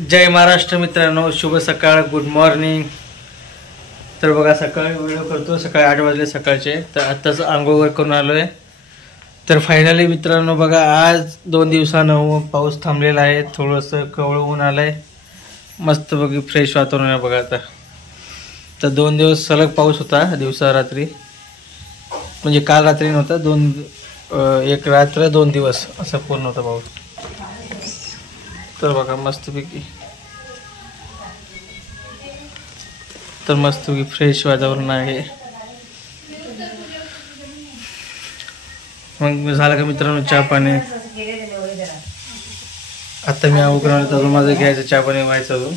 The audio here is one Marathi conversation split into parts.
जय महाराष्ट्र मित्रांनो, शुभ सकाळ, गुड मॉर्निंग। तर बघा सकाळी व्हिडिओ करतो, सकाळी 8 वाजले सकाळचे। तर आत्ताच आंघोळ करून आलोय। तर फायनली मित्रांनो बघा, आज 2 दिवसानं पाऊस थांबलेला आहे, थोडंसं कवळ ऊन आलंय, मस्त बघी फ्रेश वातावरण आहे बघा। आता तर 2 दिवस सलग पाऊस होता, दिवसा रात्री, म्हणजे काल रात्री नव्हता, एक रात्र 2 दिवस असा पूर्ण होता पाऊस। तर बघा मस्तपैकी, तर मस्तपैकी फ्रेश वातावरण आहे। मग झालं का मित्रांनो चहा पाणी? आता मी आऊ करणार, अजून माझं घ्यायचं चहा पाणी व्हायचं अजून।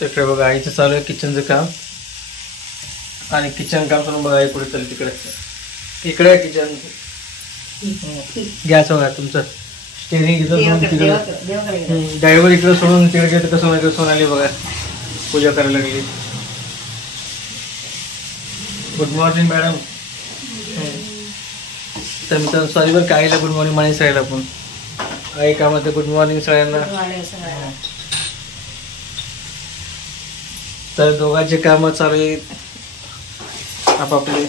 तिकडे बघा आईचं चालू आहे किचनचं काम, आणि किचन काम करून बघा आई कुठे चालली, इकडे किचन गॅस बघा तुमचं स्टेरिंग इथं तिकडे, ड्रायव्हर इकडे सोडून तिकडे गेलं कसं सोनाली बघा पूजा करायला लागली। Good morning madam. तर मित्रांनो सॉरी बरं, आईला गुड मॉर्निंग म्हणायचं सगळ्याला, पण आई कामात गुड मॉर्निंग सगळ्यांना। तर दोघांचे काम चालू आहेत आपापले।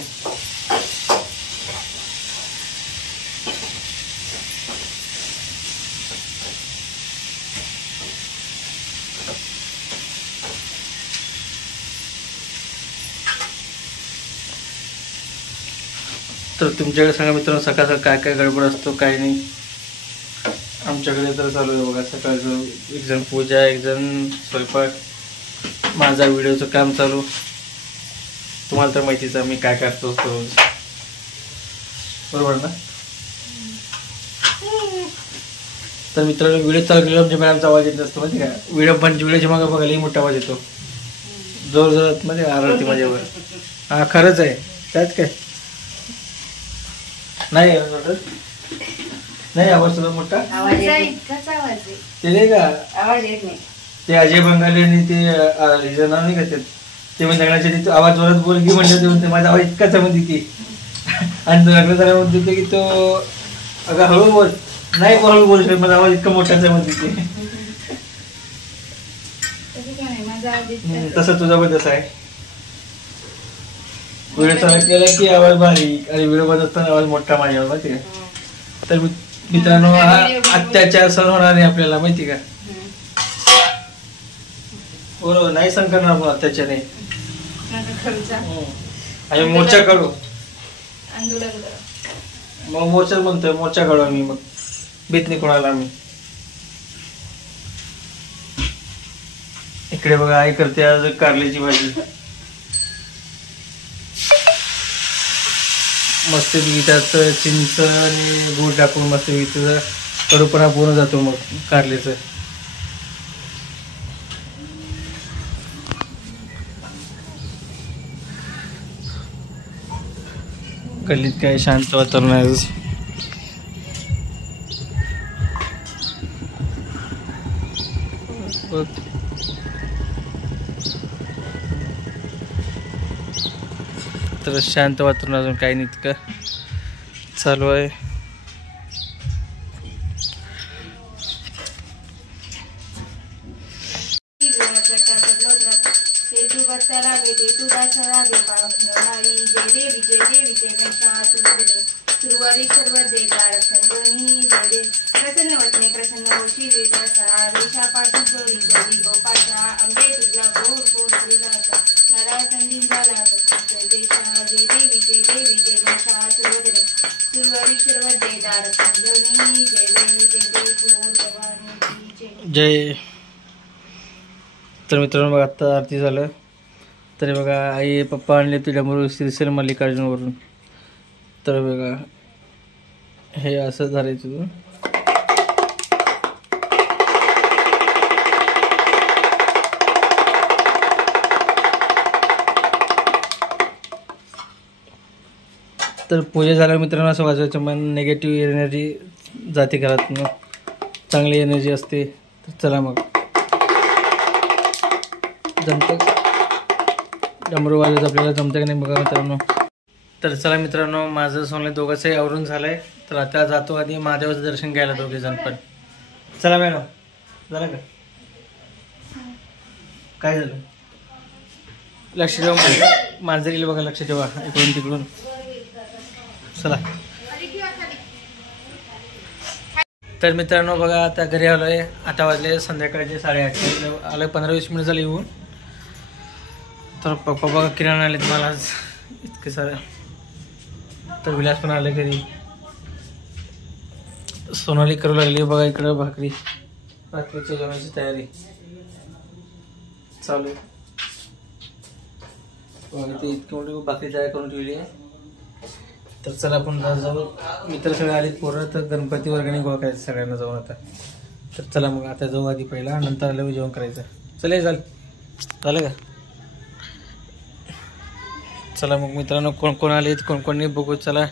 तर तुमच्याकडे सांगा मित्रांनो, सकाळ सकाळ काय काय गडबड असतो काय नाही। आमच्याकडे तर चालू आहे बघा, सकाळचं एक जण पूजा, एक जण स्वयंपाक, माझा व्हिडिओचं काम चालू। तुम्हाला तर माहितीच आहे मी काय करतो रोज, बरोबर ना? तर मित्रांनो व्हिडिओ चालू केला म्हणजे मॅडमचा आवाज येत असतो माहिती का, व्हिडिओच्या मागे बघा लई मोठा आवाज येतो, जोर जोरात म्हणजे आरती माझ्यावर। हा खरंच आहे, त्यात काय नाही नाही, आवाज तुला मोठा ते नाही का, आवाज येत नाही। ते अजय बंगाली आणि ते नाव नाही का ते म्हणजे लग्नाच्या तिथे आवाज जोरात बोल की म्हणलं, ते म्हणते माझा आवाज इतकाच म्हणते ती, आणि तो लग्न झाला म्हणते होते की तो अगं हळू बोल, नाही हळू बोलू शकत, माझा आवाज इतका मोठाच आहे म्हणते ती। तसं तुझा पण तसं आहे, व्हिडिओ चालू केला की आवाज बारीक, आणि व्हिडिओ बनत असताना आवाज मोठा माझ्यावर, माहिती का? तर मित्रांनो हा अत्याचार सहन होणार नाही आपल्याला, माहिती का? बरोबर नाही सहन करणार आपण अत्याचार आहे, आणि मोर्चा काढू, मग मोर्चा म्हणतोय, मोर्चा काढू आम्ही, मग भीत नाही कोणाला आम्ही। इकडे बघा आई करते आज कारल्याची भाजी, मस्त त्यात चिंच आणि गूळ टाकून मस्त त्याचा कडूपणा पूर्ण जातो मग कारल्याचं। गल्लीत काय शांत वातावरण आहे। तर शांत वातावरण, अजून काही नाही इतकं चालू आहे। जय। तर मित्रांनो बघा आत्ता आरती झालं, तरी बघा आई पप्पा आणले तुझ्याबरोबर श्रीशैल मल्लिकार्जुनवरून। तर बघा हे असं झालंय तुझं, तर पूजा झाल्यावर मित्रांनो असं वाजवायचं, मन निगेटिव्ह एनर्जी जाते घरातून, चांगली एनर्जी असते। तर चला मग जमतं डमरू वाजवायचं आपल्याला, जमतं का नाही बघा मित्रांनो। तर चला मित्रांनो माझं सोनले दोघांचंही आवरून झालंय, तर आता जातो आधी महादेवाचं दर्शन घ्यायला दोघे जण पण। चला मॅडम झालं का? काय झालं? लक्ष ठेवा, मांजर येईल बघा, लक्ष ठेवा इकडून तिकडून. चला तर मित्रांनो बघा आता घरी आलोय. 8 वाजले, संध्याकाळचे 8:30 आलोय. 15-20 मिनिट झाली येऊन. तर पप्पा बघा किराणा आले तुम्हाला आज इतके सारे. तर विलास पण आले घरी. सोनाली करू लागली बघा इकडं भाकरी. रात्रीच्या जेवणाची तयारी चालू. ते इतकी मोठी भाकरी तयार करून ठेवली आहे. तर चला आपण जाऊ. मित्र सगळे आले पोरं, तर गणपती वर्गणी गोळा करायचं सगळ्यांना जाऊन आता. तर चला मग आता जाऊ आधी पहिला, नंतर आल्यावर जेवण करायचं. चला झालं का? चला मग मित्रांनो कोण कोण आले कोण कोण नाही बघू. चला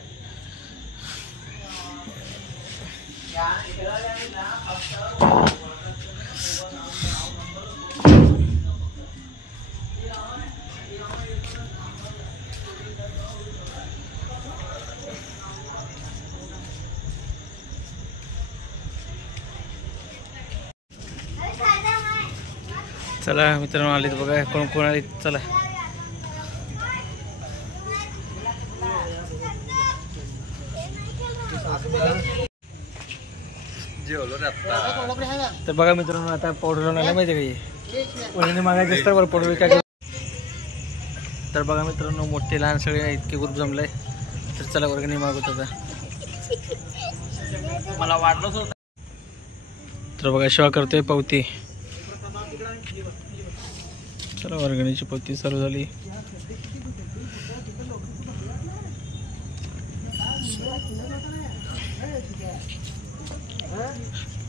चला मित्रांनो आलेत बघा कोण कोण आले. चला तर बघा मित्रांनो आता पावडर लावून आला माहिती काही वहिनी मागायचं असतं बरं पावडर काय. तर बघा मित्रांनो मोठे लहान सगळे इतके ग्रुप जमलाय. तर चला वर्गणी मागवत आता. मला वाटलंच होतं. तर बघा शिवा करतोय पावती. चला वर्गणीची पावती चालू झाली.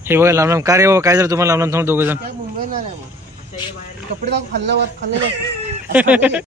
हे बघा लांब का रे बाबा काय झालं तुम्हाला लांब दोघं जण? मुंबईला कपडे खाल्ल्यावर